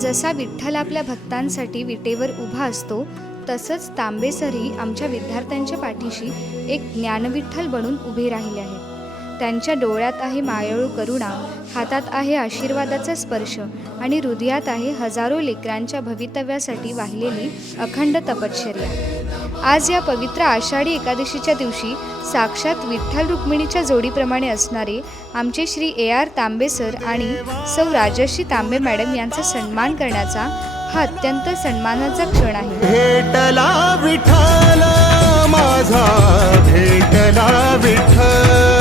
जसा विठ्ठल आपल्या भक्तांसाठी विटेवर उभा असतो तसंच तांबेसरही आमच्या विद्यार्थ्यांच्या पाठीशी एक ज्ञानविठ्ठल बनून उभे राहिले आहेत. त्यांच्या डोळ्यात आहे मायाळू करुणा हातात आहे आशीर्वादाचा स्पर्श आणि हृदयात आहे हजारो लेकरांच्या भवितव्यासाठी वाहिलेली अखंड तपश्चर्या. आज या पवित्र आषाढी एकादशीच्या दिवशी साक्षात विठ्ठल रुक्मिणीच्या जोडीप्रमाणे असणारे आमचे Shri A R Tambe sir आणि सौ राजश्री तांबे मॅडम यांचा सन्मान करण्याचा हा अत्यंत सन्मानाचा क्षण आहे. भेटला विठ्ठल माझा भेटला विठ्ठल.